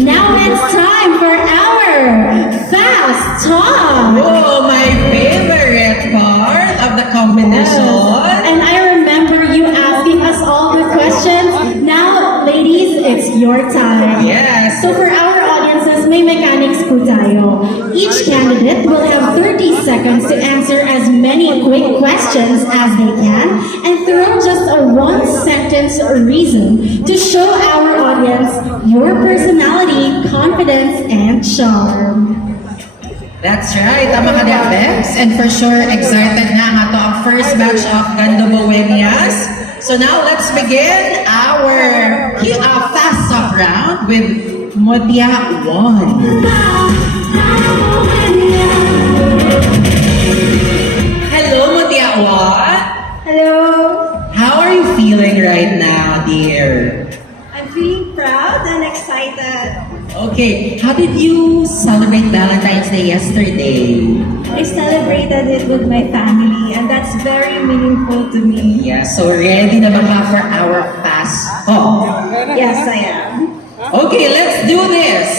Now it's time for our Fast Talk! Oh, my favorite part of the competition. And I remember you asking us all the questions. Now, ladies, it's your time. Yes. So for our audiences, may mechanics po tayo. Each candidate will have 30 seconds to answer as many quick questions as they can and throw just a one-sentence reason to show our audience your personality, confidence, and charm. That's right, tama ka Dex. And for sure, excited na nga to ang first batch of Ganda Bohemias. So now, let's begin our fast talk round with Modya 1. Hello, Modya 1. Hello. How are you feeling right now, dear? I'm feeling proud and excited. Okay, how did you celebrate Valentine's Day yesterday? I celebrated it with my family and that's very meaningful to me. Yeah, so ready na ba ka for our fast talk? Yes, I am. Okay, let's do this!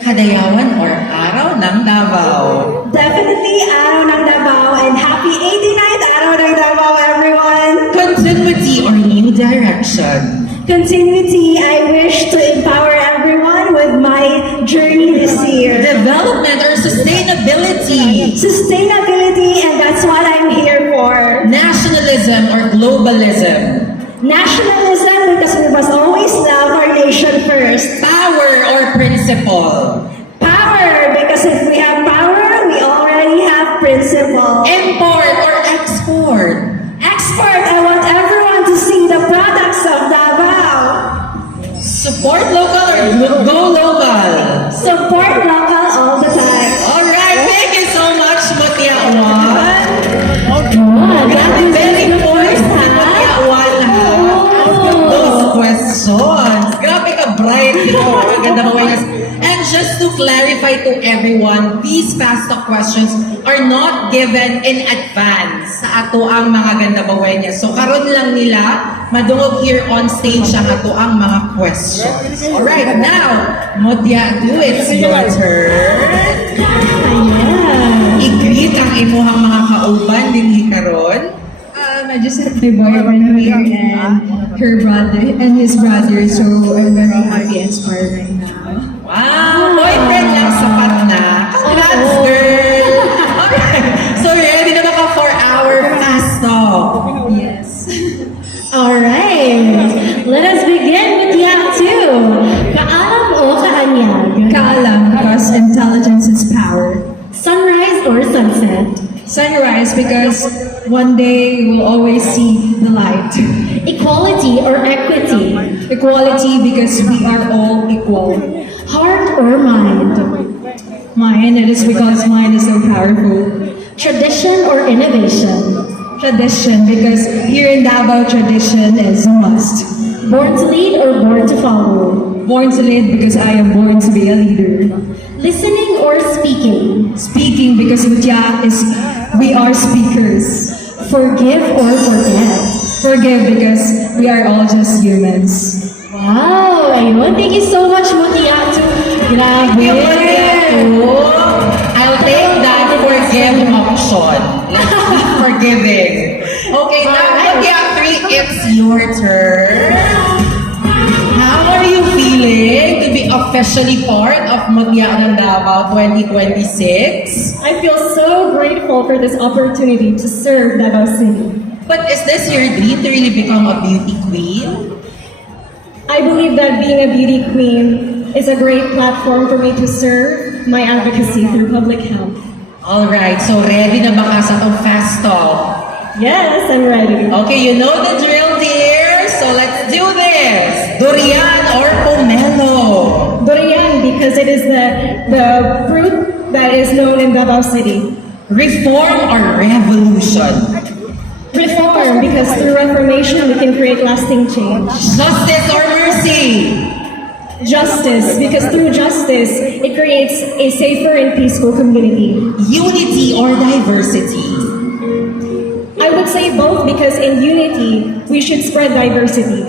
Kadayawan or Araw ng Davao? Definitely Araw ng Davao and happy 89th Araw ng Davao, everyone. Continuity or New Direction? Continuity, I wish to empower everyone with my journey this year. Development or Sustainability? Sustainability, and that's what I'm here for. Nationalism or Globalism? Nationalism, because we must always love our nation first. Power or Principle? Power, because if we have power, we already have principle. Import or Export? Export, I want everyone to see the products of Davao. Support local or go local? Support local all the time. Alright, thank you so much, Mutiawan. Grabe, Very poised si Mutiawan ha. Those questions. Grabe ka bright, maganda mo. And just to clarify to everyone, these fast talk questions are not given in advance sa ato ang mga ganda bawenya. So karon lang nila madungog here on stage ang ato ang mga questions. Alright, now, Modya 2, it's your turn. I-greet ang imuhang mga kauban din karon. I just had my boyfriend here and her brother and his brother, so I'm very happy and inspired right now. Wow, boyfriend lang sapat na. Congrats, girl! Alright, so ready na ba ka for our fast talk? Yes. Alright, let us begin with Yak 2. Kaalam o kaanyag? Kaalam, because intelligence is power. Sunrise or sunset? Sunrise, because one day we'll always see the light. Equality or equity? Equality, because we are all equal. Heart or mind? Mine, it is because mine is so powerful. Tradition or innovation? Tradition, because here in Davao, tradition is a must. Born to lead or born to follow? Born to lead, because I am born to be a leader. Listening or speaking? Speaking, because Mutya is, we are speakers. Forgive or forget? Forgive, because we are all just humans. Wow! Ayun, thank you so much, Mutiato. Grabe! I'll take that forgive option. Let's be forgiving. Okay, now Modya 3, it's your turn. How are you feeling to be officially part of Modya ng Davao 2026? I feel so grateful for this opportunity to serve Davao City. But is this your dream to really become a beauty queen? I believe that being a beauty queen is a great platform for me to serve my advocacy through public health. Alright, so ready na ba ka sa itong fast talk? Yes, I'm ready. Okay, you know the drill, dear. So let's do this. Durian or pomelo? Durian, because it is the fruit that is known in Davao City. Reform or revolution? Reform, because through reformation we can create lasting change. Justice or mercy? Justice, because through justice it creates a safer and peaceful community. Unity or diversity? I would say both, because in unity we should spread diversity.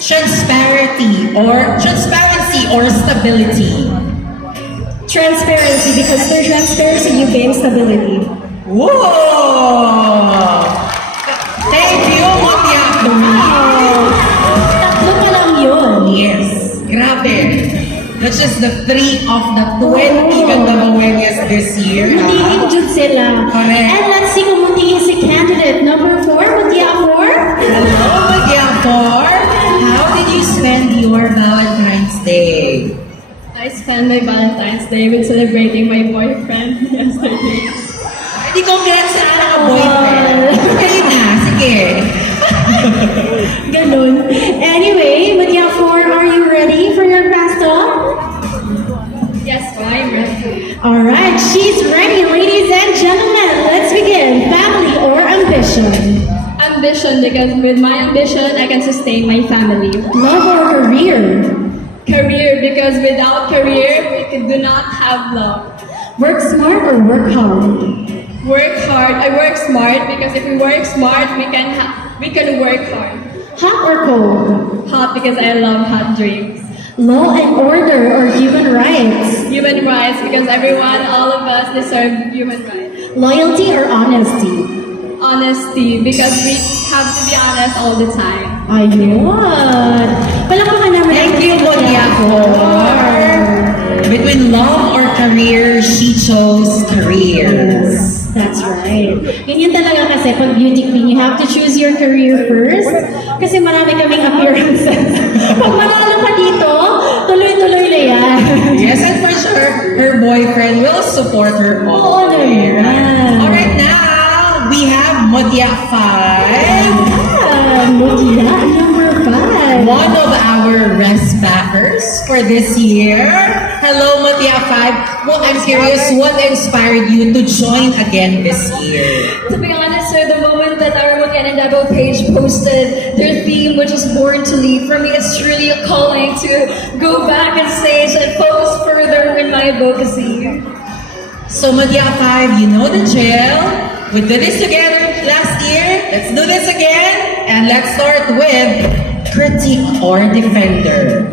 Transparency or stability? Transparency, because through transparency you gain stability. Whoa! Thank you, Motya. Tatlo pa lang yun. Yes, grabe. That's just the 3 of the 20 Gandawawenyas this year. Mutigin jud sila. Correct. And let's see kung mutigin si candidate number 4. Mutya 4? Hello, Motya 4. How did you spend your Valentine's Day? I spent my Valentine's Day with celebrating my boyfriend yesterday. Hindi congrats sa naka-boyfriend. Kayo na, sige. Ganun. Anyway, Mutya 4, are you ready for your fast talk? Yes, I'm ready. Alright, she's ready, ladies and gentlemen. Let's begin. Family or ambition? Ambition, because with my ambition, I can sustain my family. Love or career? Career, because without career, we do not have love. Work smart or work hard? Work hard. I work smart because if we work smart, we can work hard. Hot or cold? Hot because I love hot drinks. Law and order or human rights? Human rights because everyone, all of us deserve human rights. Loyalty or honesty? Honesty because we have to be honest all the time. Ayun. Palakpakan naman. Thank you, Motya 4. Between love or career, she chose career. Yes, that's right. Ganyan talaga kasi pag beauty queen, you have to choose your career first. Kasi marami kaming appearances. Pag manalo ka dito, tuloy-tuloy na yan. Yes, and for sure, her boyfriend will support her all Oo the way. naman. Alright, now, we have Motya 5. Mutya number 5. One of our rest backers for this year. Hello, Motya 5. Well, I'm curious, what inspired you to join again this year? To be honest, sir, the moment that our Mutya and Dabo page posted their theme, which is Born to Lead, for me, it's really a calling to go back on stage and focus further in my advocacy. So, Motya 5, you know the drill. We did this together last year. Let's do this again. And let's start with critique or defender.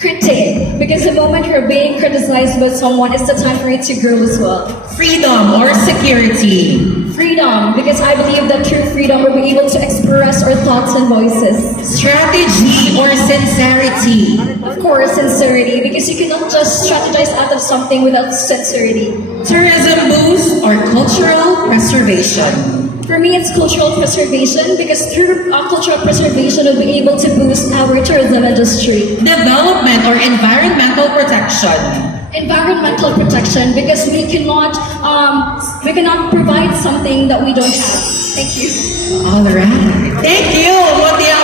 Critique, because the moment you're being criticized by someone, it's the time for you to grow as well. Freedom or security. Freedom, because I believe that through freedom we'll be able to express our thoughts and voices. Strategy or sincerity. Of course, sincerity, because you cannot just strategize out of something without sincerity. Tourism boost or cultural preservation. For me, it's cultural preservation, because through cultural preservation we'll be able to boost our tourism industry. Development or environmental protection. Environmental protection, because we cannot provide something that we don't have. Thank you. Alright. Thank you, Motya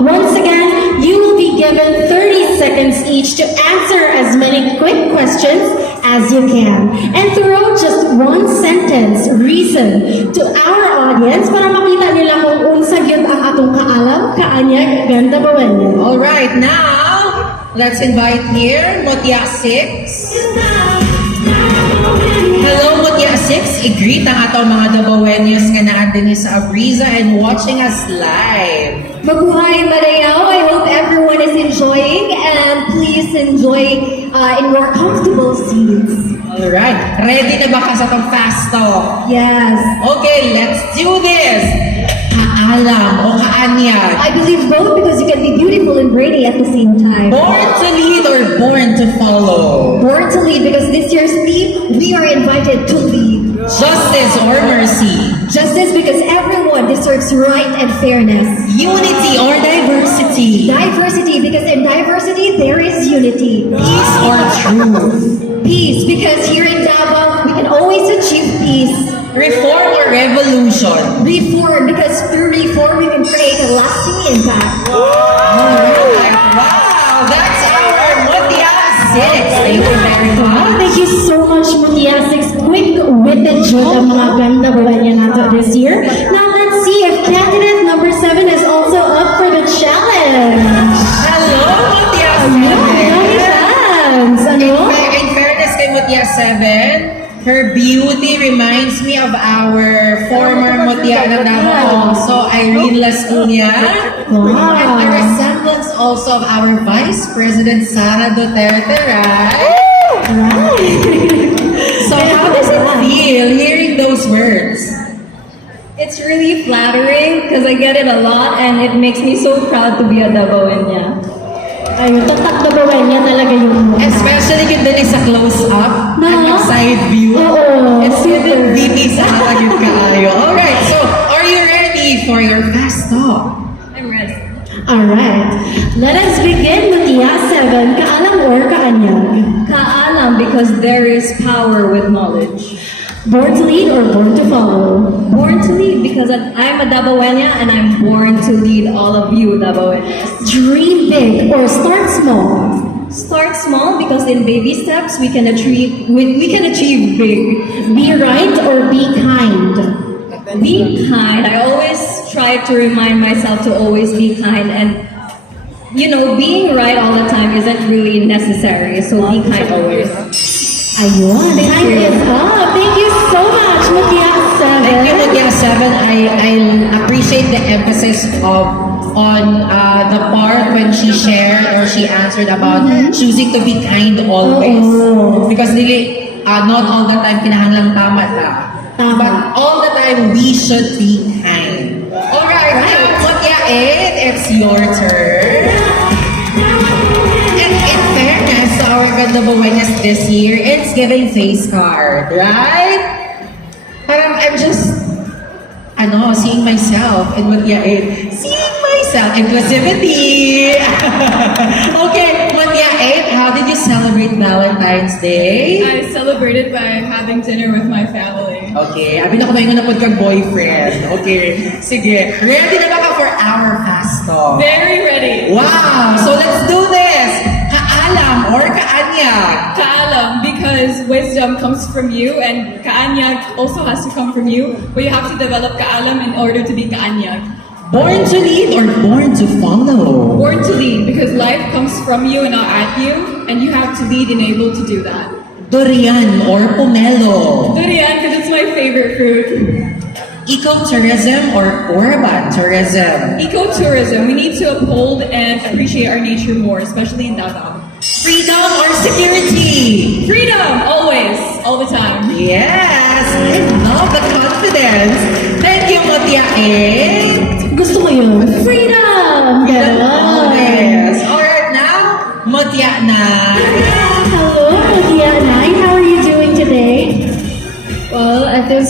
5. Once again, you will be given 30 seconds each to answer as many quick questions as you can. And throw just one sentence reason to our audience para makita nila kung unsa gyud ang atong kaalam, kaanyag, ganda bawen. Alright, now, let's invite here, Motya 6. Hello, Motya 6. I-greet ang atong mga Dabawenyos nga naa din sa Abriza and watching us live. Mabuhay Marayaw. I hope everyone is enjoying, and please enjoy in more comfortable seats. Alright, ready na ba ka sa itong fast talk? Yes. Okay, let's do this! Kaalam o kaanyag? I believe both, because you can be beautiful and brainy at the same time. Born to lead or born to follow? Born to lead, because this year's theme, we are invited to lead. Justice or mercy? Justice, because everyone deserves right and fairness. Unity or diversity? Diversity, because in diversity there is unity. Peace or truth? Peace, because here in Davao we can always achieve peace. Reform or revolution? Reform, because through reform we can create a lasting impact. Alright, wow! That's our Motya 6. Thank you very Wow, much. thank you so much, Mutya 6. Quick-witted jud ang mga ganda bawen nato this year. Now let's see if candidate number 7 is also up for the challenge. Hello, Motya Ayun, dami 7. fans. Ano? In fairness kay Motya 7, Her beauty reminds me of our former Mutya na Davao, so Irene Las Cunha. Wow. And a resemblance also of our Vice President Sara Duterte, right? Right. So how does it feel hearing those words? It's really flattering because I get it a lot and it makes me so proud to be a Davaoeña. Ayun, tatak-dabawan niya talaga yung mukha. Especially yun din sa close-up No? at yung side view. Oo. It's yun din VP sa nakagin kaayo. Alright, so are you ready for your fast talk? I'm ready. Alright. Let us begin with Tia 7, kaalam or kaanyag? Kaalam because there is power with knowledge. Born to lead or born to follow? Born to lead because I'm a Davaoeña and I'm born to lead all of you Davaoeñas. Dream big or start small? Start small because in baby steps we can achieve big. Be right or be kind? Be kind. I always try to remind myself to always be kind and you know, being right all the time isn't really necessary. So be kind always. Ayun, time is up. Thank you so much, Mutya 7. Thank you, Mutya 7. I appreciate the emphasis on the part when she shared or she answered about choosing to be kind always. Oo. Because really, not all the time kinahanglang tama ta. Tama. But all the time, we should be kind. Alright, now, Mutya 8, it's your turn. And in fairness to our ganda buwenas this year, it's giving face card, right? Parang I'm just, seeing myself in Mutya 8. Seeing myself, inclusivity! Okay, Mutya 8, how did you celebrate Valentine's Day? I celebrated by having dinner with my family. Okay, abi na kumain ko na po kag boyfriend. Okay, sige. Ready na ba ka for our fast talk? Very ready. Wow! So let's do this! Kaalam or kaanyag? Kaalam, because wisdom comes from you and kaanyag also has to come from you. But you have to develop kaalam in order to be kaanyag. Born to lead or born to follow? Born to lead, because life comes from you and not at you, and you have to be able to do that. Durian or pomelo? Durian, because it's my favorite fruit. Ecotourism or urban tourism? Ecotourism, we need to uphold and appreciate our nature more, especially in Davao. Freedom or security? Freedom, always, all the time. Yes! I love the confidence. Thank you, Mutya 8. Gusto ko yun. Freedom! Ganon. Always. Alright, now, Mutya 9. Hello, Mutya 9. How are you doing today? Well, I feel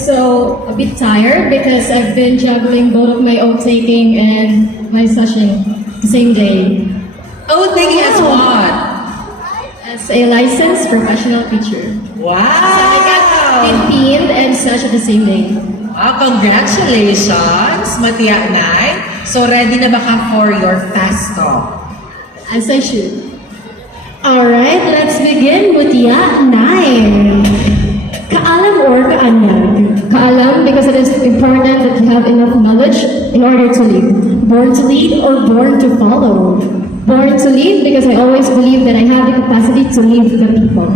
a bit tired because I've been juggling both of my oath-taking and my sashing the same day. Oh, thank you as what? As a licensed professional teacher. Wow! Pinned and such at the same day. Wow, congratulations, Mutya 9. So, ready na ba ka for your fast talk? As I should. Alright, let's begin with Mutya 9. Kaalam or kaanyag? Kaalam because it is important that you have enough knowledge in order to lead. Born to lead or born to follow? Born to lead because I always believe that I have the capacity to lead the people.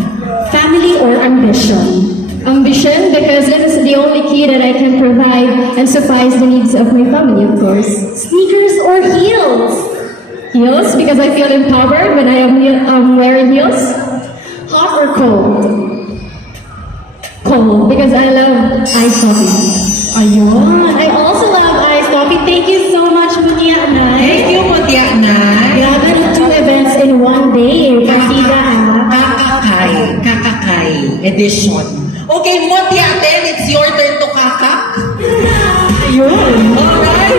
Family or ambition? Ambition because it is the only key that I can provide and suffice the needs of my family, of course. Sneakers or heels? Heels because I feel empowered when I am wearing heels. Hot or cold? Cold because I love ice coffee. Ayun. I also love ice coffee. Thank you so much, Mutya 9. Thank you, Mutya 9. Grabe na 2 events in one day. Partida, Kakakay edition. Okay, Mutya 10, it's your turn to kakak. Ayun. Alright.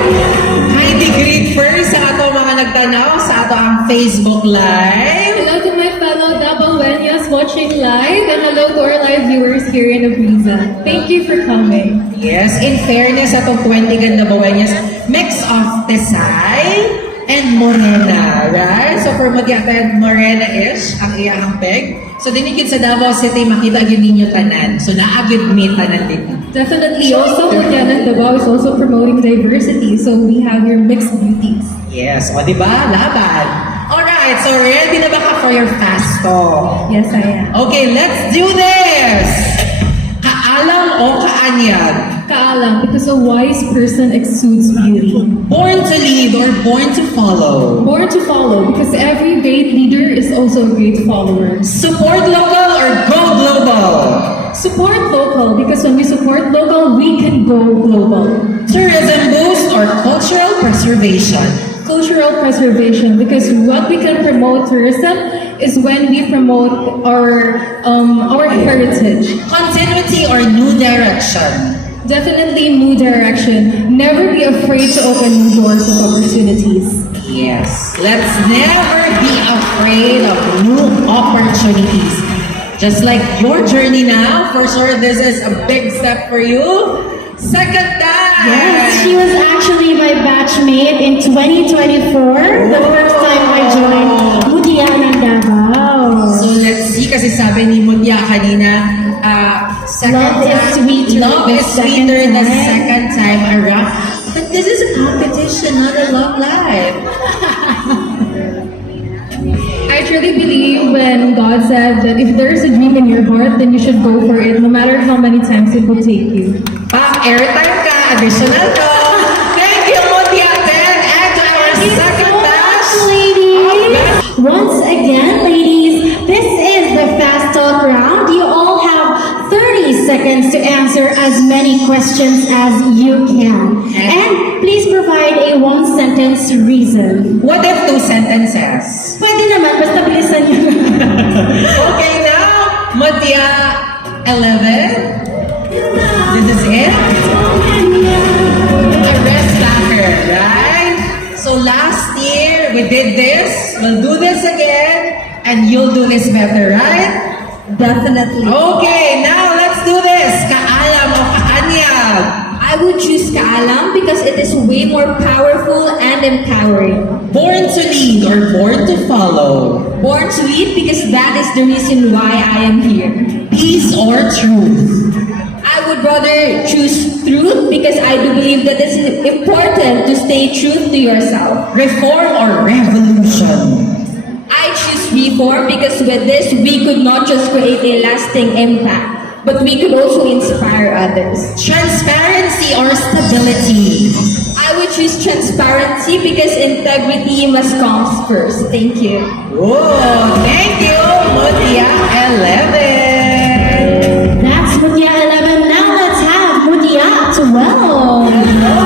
Heidi greet first sa ato mga nagtanaw sa ato ang Facebook Live. Hello to my fellow Davaoeñas watching live and hello to our live viewers here in Abriza. Thank you for coming. Yes, in fairness sa itong 20 ganda bawenyas, mix of Tesay and Morena, right? So for Mutya 10, Morena-ish ang iyang peg. So dinikit sa Davao City, makita yun ninyo tanan. So naagid mi tanan dito. Definitely. Also, Mutya Davao is also promoting diversity, so we have your mixed beauties. Yes, o diba? Laban. Alright, so ready na ba ka for your fast talk? Yes, I am. Okay, let's do this! Kaalam o kaanyag? Kaalam, because a wise person exudes beauty. Born to lead or born to follow? Born to follow, because every great leader is also a great follower. Support local or go global? Support local, because when we support local, we can go global. Tourism boost or cultural preservation? Cultural preservation, because what we can promote tourism is when we promote our heritage. Continuity or new direction? Definitely new direction. Never be afraid to open new doors of opportunities. Yes. Let's never be afraid of new opportunities. Just like your journey now, for sure this is a big step for you. Second time! Yes, she was actually my batchmate in 2024, the first time I joined Mutia ng Davao. So let's see, kasi sabi ni Mutya kanina, Love is sweeter Love the is second sweeter the time. second time around. But this is a competition, not a love life. I truly believe when God said that if there is a dream in your heart, then you should go for it, no matter how many times it will take you. Pang airtime ka, additional to. Thank you, Mutya 10, and to our second batch. Ladies, once again, ladies, this is the fast talk round. You all have 30 seconds to answer as many questions as you can. And please provide a one-sentence reason. What if 2 sentences? Pwede naman, basta bilisan nyo. Okay, now, Mutya 11. This is it. A rest backer, right? So last year, we did this. We'll do this again. And you'll do this better, right? Definitely. Okay, now let's do this. Kaalam o kaanyag? I would choose Kaalam because it is way more powerful and empowering. Born to lead or born to follow? Born to lead because that is the reason why I am here. Peace or truth? I would rather choose truth because I do believe that it's important to stay true to yourself. Reform or revolution? I choose reform because with this, we could not just create a lasting impact, but we could also inspire others. Transparency or stability? I would choose transparency because integrity must come first. Thank you. Oh, thank you, Mutya 11. That's Mutia 11. Now let's have Mutia 12. Hello,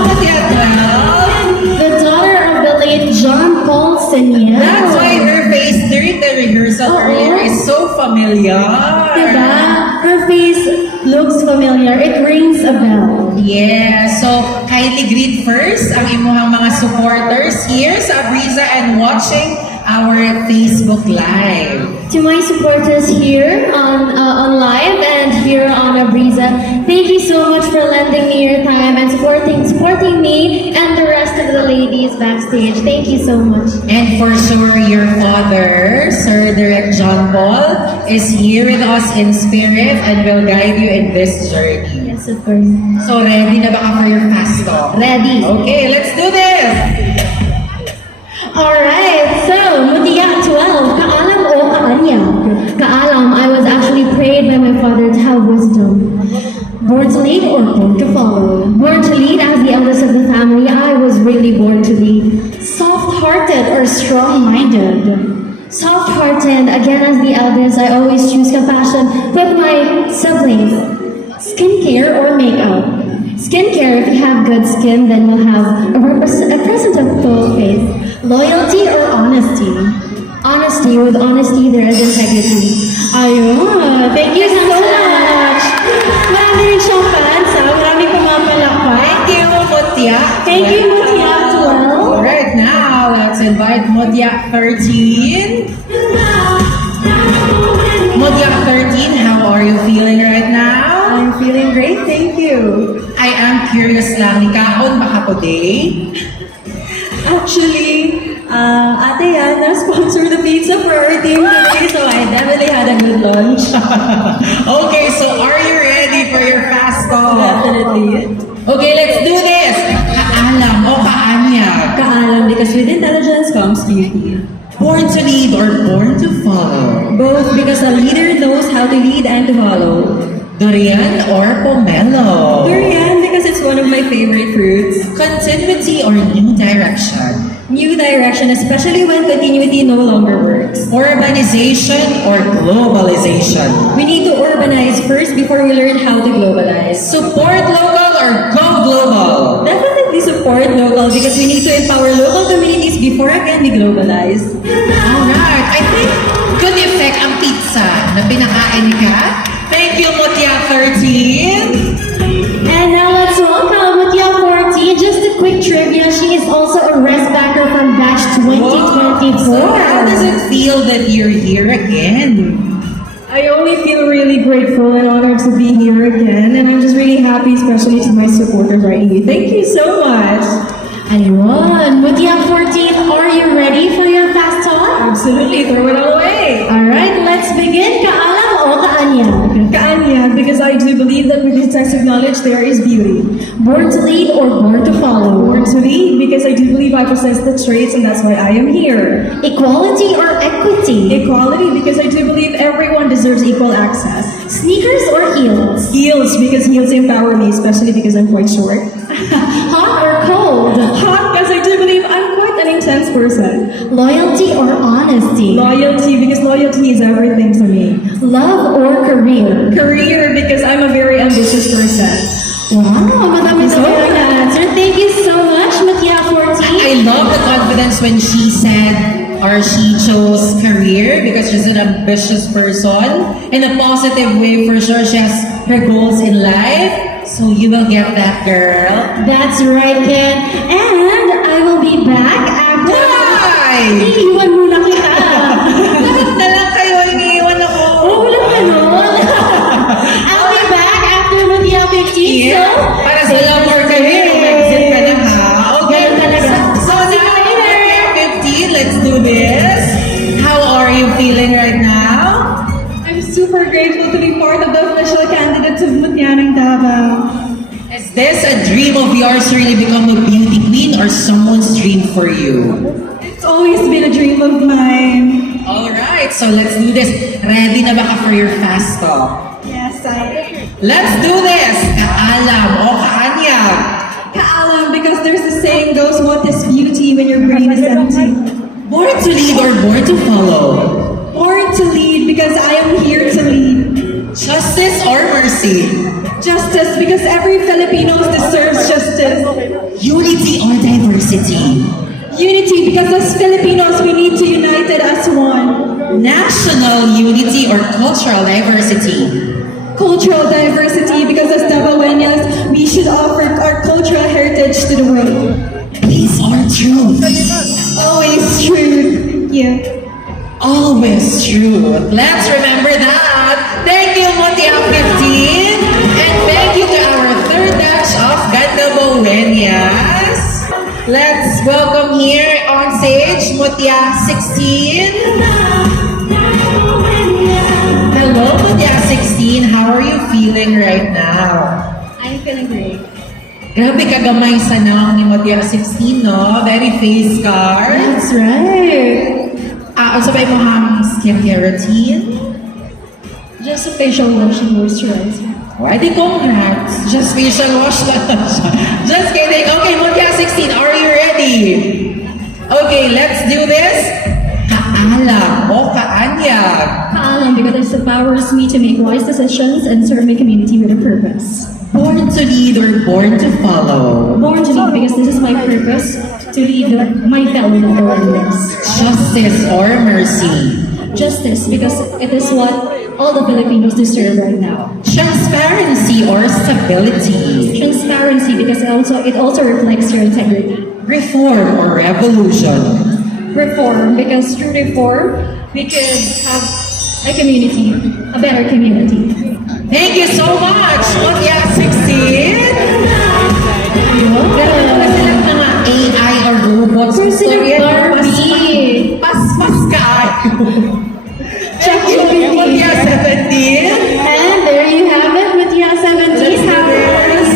Mutya 12. The daughter of the late John Paul Senior. That's why her face during the rehearsal earlier is so familiar. Diba? Her face looks familiar. It rings a bell. Yeah, so kindly greet first ang imuhang mga supporters here sa Abriza and watching our Facebook Live. To my supporters here on live and here on Abriza, thank you so much for lending me your time and supporting me and the rest of the ladies backstage. Thank you so much. And for sure, your father, Sir Direct John Paul, is here with us in spirit and will guide you in this journey. Yes, of course. So ready na ba ka for your fast talk? Ready. Okay, let's do this! Alright, so Mutia 12, Kaalam o Kaanyag? Kaalam, I was actually prayed by my father to have wisdom. Born to lead or born to follow? Born to lead as the eldest of the family, I was really born to lead. Soft-hearted or strong-minded? Soft-hearted, again as the eldest, I always choose compassion with my siblings. Skincare or makeup? Skincare, if you have good skin, then you'll have a presentable face. Loyalty or honesty? Honesty, with honesty there is integrity. Ayun, thank you so much! Marami rin siyang fans, ha? Marami pumapalakpak. Thank you, Mutya. Thank you, Mutia 12. Alright, now let's invite Mutya 13. Mutya 13, how are you feeling right now? I'm feeling great, thank you. I am curious lang, nikahon ba ka today? Actually, Ate Yana sponsored the pizza for our team today, so I definitely had a good lunch. Okay, so are you ready for your fast talk? Definitely. Okay, let's do this! Kaalam o kaanyag? Kaalam because with intelligence comes beauty. Born to lead or born to follow? Both because a leader knows how to lead and to follow. Durian or pomelo? Durian, because it's one of my favorite fruits. Continuity or new direction? New direction, especially when continuity no longer works. Urbanization or globalization? We need to urbanize first before we learn how to globalize. Support local or go global? Definitely support local because we need to empower local communities before again we globalize. Alright, I think good effect ang pizza na pinakain ka. Thank you, Mutya 13. And now let's welcome Mutya 14. Just a quick trivia, she is also a rest backer from batch 2024. So how does it feel that you're here again? I only feel really grateful and honored to be here again, and I'm just really happy, especially to my supporters right here. Thank you so much. Ayun, Mutya 14, are you ready for your fast talk? Absolutely, throw it all away. Alright, let's begin. Kaalam o kaanyag? Kaanyag, because I do believe that with this test of knowledge there is beauty. Born to lead or born to follow? Born to lead, because I do believe I possess the traits, and that's why I am here. Equality or equity? Equality, because I do believe everyone deserves equal access. Sneakers or heels? Heels, because heels empower me, especially because I'm quite short. Hot or cold? Hot, because I do believe I'm quite an intense person. Loyalty or honesty? Loyalty, because loyalty is everything to me. Love or career? Career, because I'm a very ambitious person. Wow, madami na yung answer. Thank you so much, Mutya 14. I love the confidence when she said or she chose career because she's an ambitious person in a positive way. For sure, she has her goals in life. So you will get that, girl. That's right, Ken. And I will be back after... Why? Iiwan muna kita. Bakit na lang kayo iniiwan ako? Oh, wala ka nun. I'll be back after Mutya 15. Yeah. Para sa love or career, mag-exit ka na ha. Okay. Ganun talaga. So now, Mutya 15, let's do this. How are you feeling right now? I'm super grateful to be part of the official candidates of Mutyanang Davao. Is this a dream of yours to really become a beauty queen or someone's dream for you? It's always been a dream of mine. Alright, so let's do this. Ready na ba ka for your fast talk? Yes, I Let's do this! Kaalam o kaanyag. Kaalam, because there's the saying goes, what is beauty when your brain is empty? Born to lead or born to follow? Born to lead, because I am here to lead. Justice or mercy? Justice, because every Filipino deserves justice. Unity or diversity? Unity, because as Filipinos, we need to unite it as one. National unity or cultural diversity? Cultural diversity, because as Davaoeñas, we should offer our cultural heritage to the world. Peace or truth? Always true. Thank you. Always truth. Let's remember that. Thank you, Mutya 15. And thank you to our third batch of Gandaboeñas. Let's welcome here on stage, Mutya 16. Hello, Mutya 16. How are you feeling right now? I'm feeling great. Grabe kagamay sa nang ni Mutya 16, no? Very face scar. That's right. Ano ba mo ang skincare routine? Just a facial wash and moisturizer. Pwede congrats. Just facial wash lang siya. Just kidding. Okay, Mutya 16, are you ready? Okay, let's do this. Kaalam o kaanyag. Kaalam, because it empowers me to make wise decisions and serve my community with a purpose. Born to lead or born to follow? Born to lead, because this is my purpose, to lead my fellow Davaoeñas. Justice or mercy? Justice, because it is what all the Filipinos deserve right now. Transparency or stability? Transparency, because it also reflects your integrity. Reform or revolution? Reform, because through reform, we could have a community, a better community. Thank you so much, Mutya 16. Pero wala silang mga AI or robots. Pero silang Barbie. Pas ka. Check Thank you, Mutya 17. And there you have it, Mutya 17. How are you?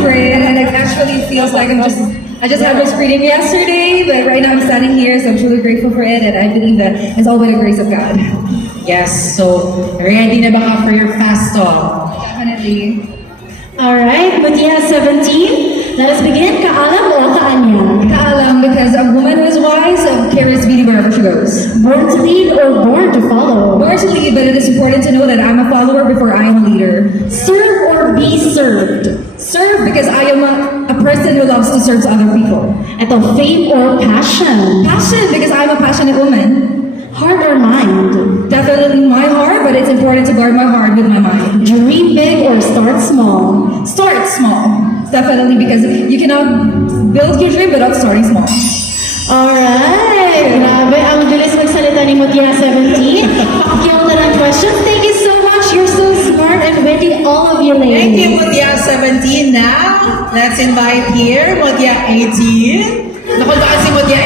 Great, and it actually feels like I just had my screening yesterday, but right now I'm standing here, so I'm truly grateful for it, and I believe that it's all by the grace of God. Yes, so ready na ba ka for your fast talk? Definitely. Alright, Mutia 17. Let us begin. Kaalam o kaanya? Kaalam, because a woman who is wise carries beauty wherever she goes. Born to lead or born to follow? Born to lead, but it is important to know that I'm a follower before I am a leader. Serve or be served? Serve because I am a person who loves to serve to other people. Ito, fame or passion? Passion because I'm a passionate woman. Heart or mind? Definitely my heart, but it's important to guard my heart with my mind. Dream big or start small? Start small. Definitely because you cannot build your dream without starting small. Alright! Grabe, ang bilis magsalita ni Mutia 17. Pakyaw na ng questions. Thank you so much. You're so smart and witty, all of you Thank ladies. you, Mutya 17. Now, let's invite here Mutya 18. Nakulbaan si Mutya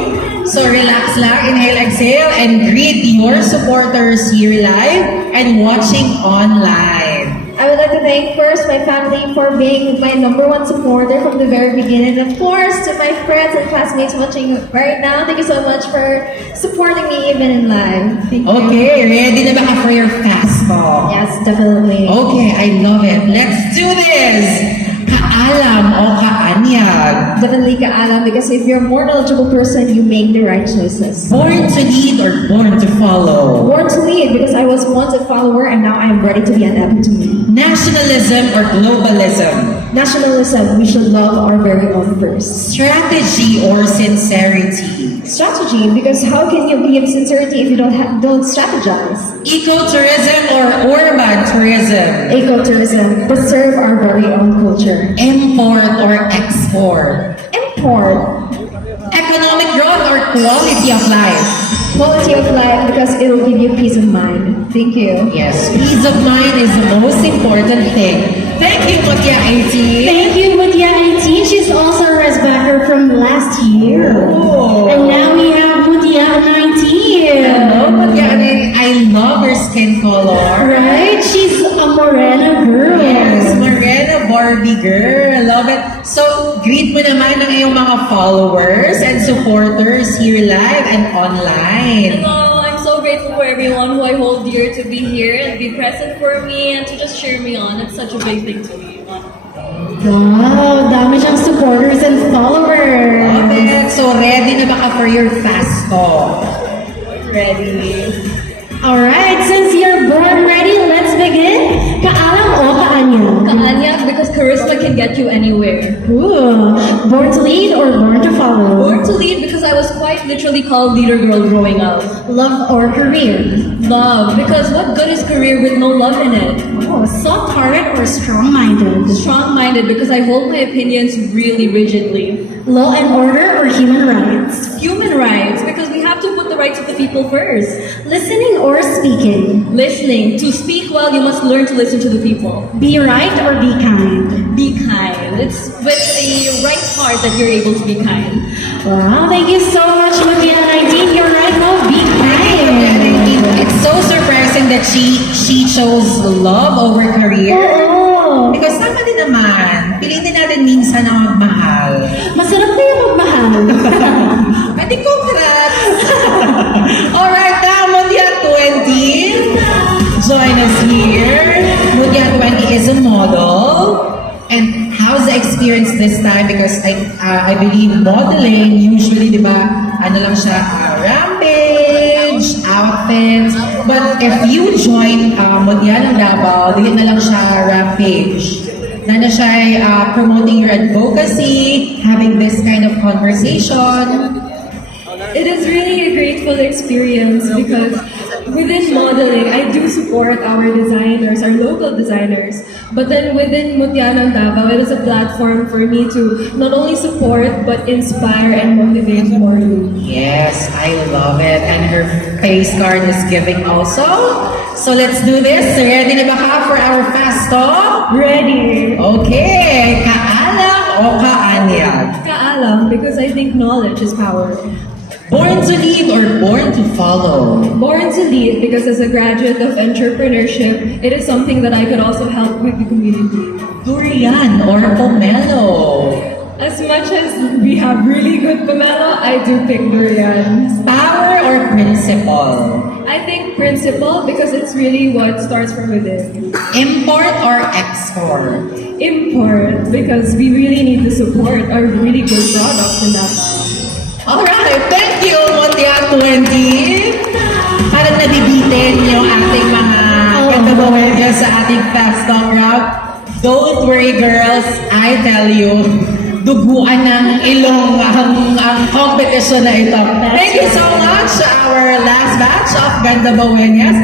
18. So relax lang, inhale, exhale, and greet your supporters here live and watching online. I would like to thank first my family for being my number one supporter from the very beginning. And of course, to my friends and classmates watching right now, thank you so much for supporting me even in live. Thank you. Okay, ready na ba ka for your fast talk? Yes, definitely. Okay, I love it. Let's do this! Kaalam o kaanyag? Definitely kaalam because if you're a more knowledgeable person, you make the right choices. Born to lead or born to follow? Born to lead because I was once a follower and now I'm ready to be an epitome. Nationalism or globalism? Nationalism, we should love our very own first. Strategy or sincerity? Strategy, because how can you be in sincerity if you don't strategize? Ecotourism or urban tourism? Ecotourism, preserve our very own culture. Import or export? Import, Economic growth or quality of life? quality of life because it will give you peace of mind. Thank you. Yes, peace of mind is the most important thing. Thank you, Mutya 18. Thank you, Mutia 18. She's also a Resbacker from last year. Oh. And now we have Mutia 19. Hello, Mutya. I love her skin color. Right? She's a Morena girl. Yes, Morena Barbie girl. Love it. So, greet mo naman ang iyong mga followers and supporters here live and online. Hello, I'm so grateful for everyone who I hold dear to be here and be present for me and to just cheer me on. It's such a big thing to me. Wow, dami siyang supporters and followers. Love it. So, ready na ba ka for your fast talk? Ready? Alright, since you're born ready, let's begin. Kaalam o kaanya? Kaanya, because charisma can get you anywhere. Ooh, born to lead or born to follow? Born to lead because I was quite literally called leader girl growing up. Love or career? Love, because what good is career with no love in it? Oh, soft-hearted or strong-minded? Strong-minded because I hold my opinions really rigidly. Law and order or human rights? Human rights, because we have to put the rights of the people first. Listening or speaking? Listening. To speak well, you must learn to listen to the people. Be right or be kind? Be kind. It's with the right heart that you're able to be kind. Wow, thank you so much, Mutia 19. You're right, no, be kind. It's so surprising that she chose love over career. Oo. Because tama din naman, pilitin natin minsan ang magmahal. Masarap na yung magmahal. I think congrats! Alright, now Mutya 20. Join us here. Mutya 20 is a model. And how's the experience this time? Because I believe modeling, usually, di ba, ano lang siya, rampage, outfits. But if you join Mutya ng Davao, di na lang siya rampage. Na siya promoting your advocacy, having this kind of conversation. It is really a grateful experience because within modeling, I do support our designers, our local designers. But then within Mutya ng Davao, it is a platform for me to not only support but inspire and motivate more youth. Yes, I love it. And her face card is giving also. So let's do this. Ready na ba ka for our fast talk? Ready? Okay, kaalam o kaanyag? Kaalam because I think knowledge is power. Born to lead or born to follow? Born to lead because as a graduate of entrepreneurship, it is something that I could also help with the community. Durian or pomelo? As much as we have really good pomelo, I do pick durian. Power or principle? I think principle because it's really what starts from within. Import or export? Import because we really need to support our really good products in that. Alright, thank you, Mondia 20. Parang nabibitin yung ating mga katabawenga sa ating fast talk rap. Don't worry girls, I tell you, duguan ng ilong ang competition na ito. Thank you so much, our last batch of Ganda Bawenyas.